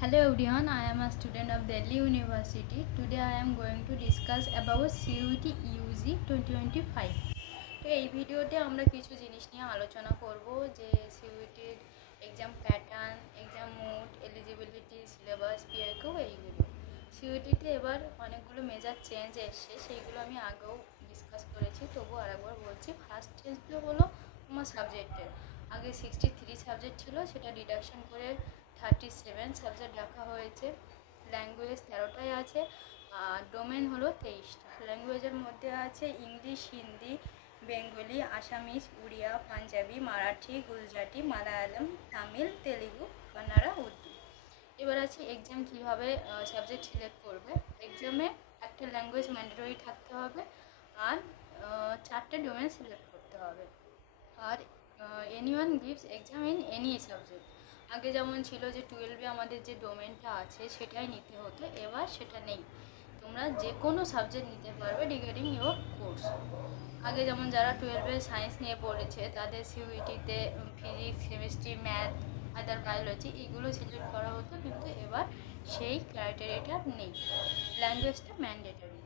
Hello everyone, I am a student of Delhi University. Today I am going to discuss about CUET UG 2025. তো এই ভিডিওতে আমরা কিছু জিনিস নিয়ে আলোচনা করব যে সিইউটির exam pattern, exam mode, eligibility, syllabus, PIQ এইগুলো। সিইউটিতে এবার অনেকগুলো মেজর চেঞ্জ এসছে, সেইগুলো আমি আগেও ডিসকাস করেছি, তবু আরেকবার বলছি। ফার্স্ট চেঞ্জটা হলো তোমার সাবজেক্টের। আগে 63 সাবজেক্ট ছিল, সেটা ডিডাকশন করে 37 সাবজেক্ট রাখা হয়েছে। ল্যাঙ্গুয়েজ 13টাই আছে, আর ডোমেন হলো 23টা। ল্যাঙ্গুয়েজের মধ্যে আছে ইংলিশ, হিন্দি, বেঙ্গলি, আসামিজ, উড়িয়া, পাঞ্জাবি, মারাঠি, গুজরাটি, মালায়ালাম, তামিল, তেলেগু, কান্নাড়া, উর্দু। এবার আছে এক্সাম কীভাবে সাবজেক্ট সিলেক্ট করবে। এক্সামে একটা ল্যাঙ্গুয়েজ ম্যান্ডেটরি থাকতে হবে, আর 4টে ডোমেন সিলেক্ট করতে হবে। আর anyone gives exam in any subject. আগে যেমন ছিল যে 12-এ আমাদের যে ডোমেনটা আছে সেটাই নিতে হতো, এবার সেটা নেই। তোমরা যে কোনো সাবজেক্ট নিতে পারবে রিগার্ডিং ইউর কোর্স। আগে যেমন যারা 12-এ সায়েন্স নিয়ে পড়েছে তাদের সিইউটিতে ফিজিক্স, কেমিস্ট্রি, ম্যাথ, আদার বায়োলজি এগুলো সিলেক্ট করা হতো, কিন্তু এবার সেই ক্রাইটেরিয়াটা নেই। ল্যাঙ্গুয়েজটা ম্যান্ডেটরি।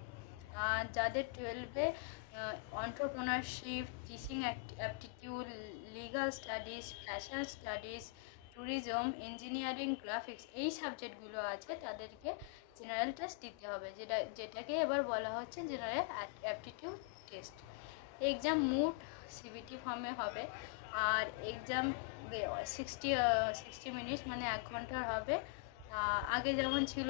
আর যাদের 12-এ entrepreneurship, teaching aptitude, legal studies, fashion studies, tourism, engineering, graphics এই সাবজেক্টগুলো আছে, তাদেরকে জেনারেল টেস্ট দিতে হবে, যেটাকে এবার বলা হচ্ছে general aptitude test. Exam mode CBT ফর্মে হবে, আর এক্সাম 60 মিনিটস মানে 1 ঘন্টার হবে। আগে যেমন ছিল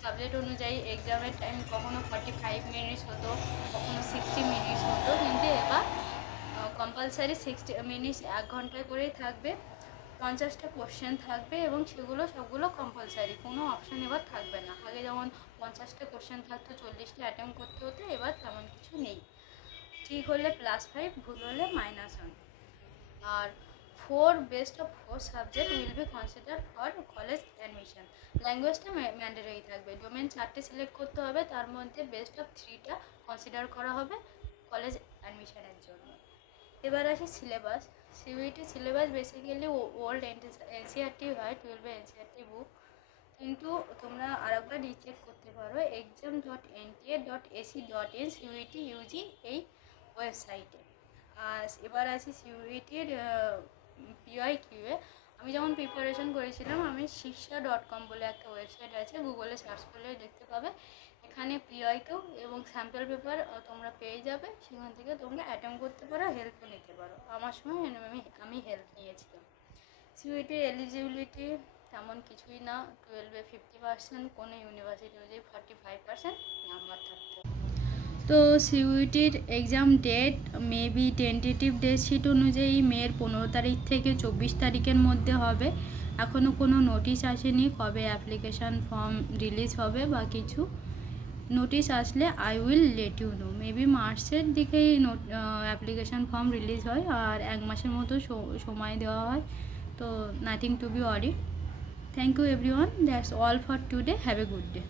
সাবজেক্ট অনুযায়ী এক্সামের টাইম কখনো 45 মিনিটস হতো, কখনো 60 মিনিটস হতো, কিন্তু এবার কম্পালসারি 60 মিনিটস 1 ঘন্টায় করেই থাকবে। 50টা কোশ্চেন থাকবে এবং সেগুলো সবগুলো কম্পালসারি, কোনো অপশান এবার থাকবে না। আগে যেমন 50টা কোশ্চেন থাকতো, 40টা অ্যাটেম্প করতে হতো, এবার তেমন কিছু নেই। ঠিক হলে +5, ভুল হলে -1। আর 4 best of 4 subject will be consider for college admission. ল্যাঙ্গুয়েজটা ম্যান্ডেটরি থাকবে। ডোমেন 4টে সিলেক্ট করতে হবে, তার মধ্যে বেস্ট অফ 3টা কনসিডার করা হবে কলেজ অ্যাডমিশনের জন্য। এবার আসি syllabus. CUET syllabus basically old NCERT হয়, 12-এ এনসিআরটি বুক, কিন্তু তোমরা আরেকবার রিচেক করতে পারো exam.nta.ac.in সিইউটি ইউজি এই ওয়েবসাইটে। আর এবার আছি সিইউটির পিআইকিউয়ে। আমি যেমন প্রিপারেশন করেছিলাম, আমি shiksha.com বলে একটা ওয়েবসাইট আছে, গুগলে সার্চ করলে দেখতে পাবে। এখানে পিআইকিউ এবং স্যাম্পল পেপার তোমরা পেয়ে যাবে, সেখান থেকে তোমরা অ্যাটেম্প করতে পারো, হেল্পও নিতে পারো। আমার সময় আমি হেল্প নিয়েছিলাম। সিইউটির এলিজিবিলিটি তেমন কিছুই না। 12-এ 50%, কোনো ইউনিভার্সিটি অনুযায়ী 45% নাম্বার থাকতে হবে। তো সিইউটির exam date maybe tentative date sheet অনুযায়ী মের 15 তারিখ থেকে 24 তারিখের মধ্যে হবে। এখনও কোনো নোটিশ আসেনি কবে অ্যাপ্লিকেশান ফর্ম রিলিজ হবে বা কিছু। নোটিশ আসলে I will let you know. Maybe মার্চের দিকেই অ্যাপ্লিকেশান ফর্ম রিলিজ হয়, আর 1 মাসের মতো সময় দেওয়া হয়। তো nothing to be worried. Thank you everyone, that's all for today. Have a good day.